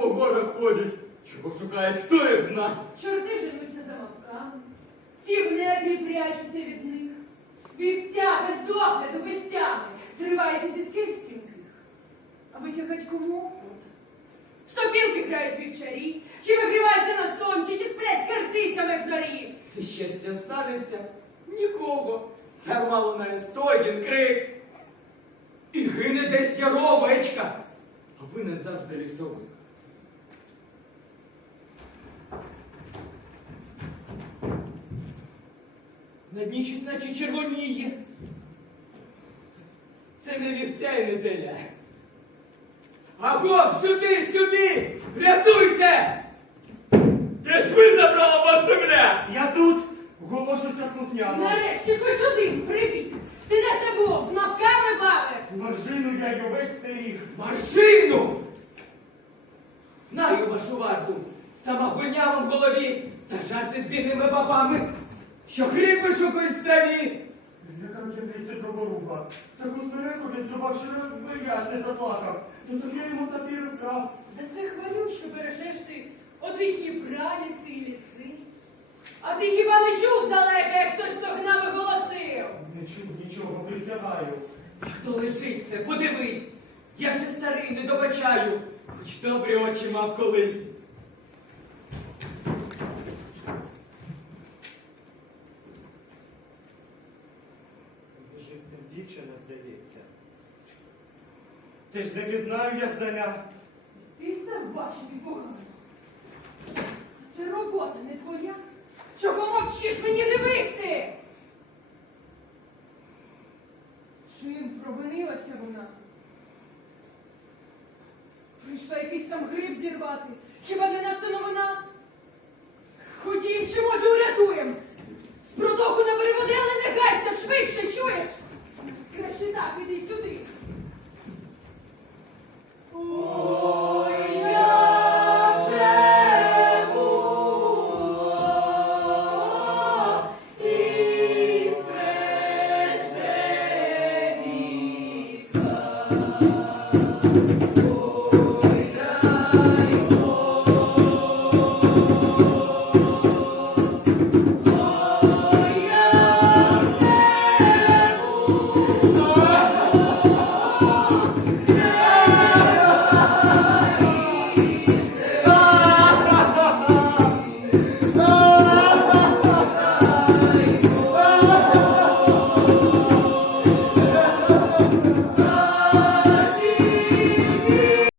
по горах ходять. Чого шукають, хто їх зна. Чорти женуться за мавками, ті в нетрі прячуться від них. Вівця без догляду, без тями, зривається зі скель стрімких. А витягать кому охота? В сопілки грають вівчарі, чи вигріваються на сонці, чи сплять картицями в норі. І щастя станеться нікого. Дарма лунає стогін, крик. І гине десь яровечка, а винен завжди лісовик. На дні щось наче червоніє. Це не вівця і не теля. Агов, сюди, сюди! Рятуйте! Де ж ви забрала вас земля? Я тут оголошуся слухняно. Нарешті хоч один прибіг. Ти де це був? З мавками бавив? З маржину я й овець стеріг. Маршину! Знаю вашу варту, сама гоня в голові, та жарти з бідними бабами, що гриби шукають в траві. Яка кипріси проборуба. Таку смиреку він зрубав, що аж не заплакав. Ну то я йому тапір вкрав. За це хвалю, що бережеш ти одвічні праліси і ліси. А ти хіба не чув здалека, як хтось стогнав і голосив? Не чув нічого, присягаю. А хто лежиться, подивись, я вже старий, не добачаю, хоч добрі очі мав колись. Дівчина, здається. Ти ж не пізнаю я здаля. Ти сам бачити погано. Це робота не твоя. Чого мовчиш мені не висти? Чим провинилася вона? Прийшла якийсь там гриб зірвати. Хіба для нас це новина? Краще так, іди сюди. О,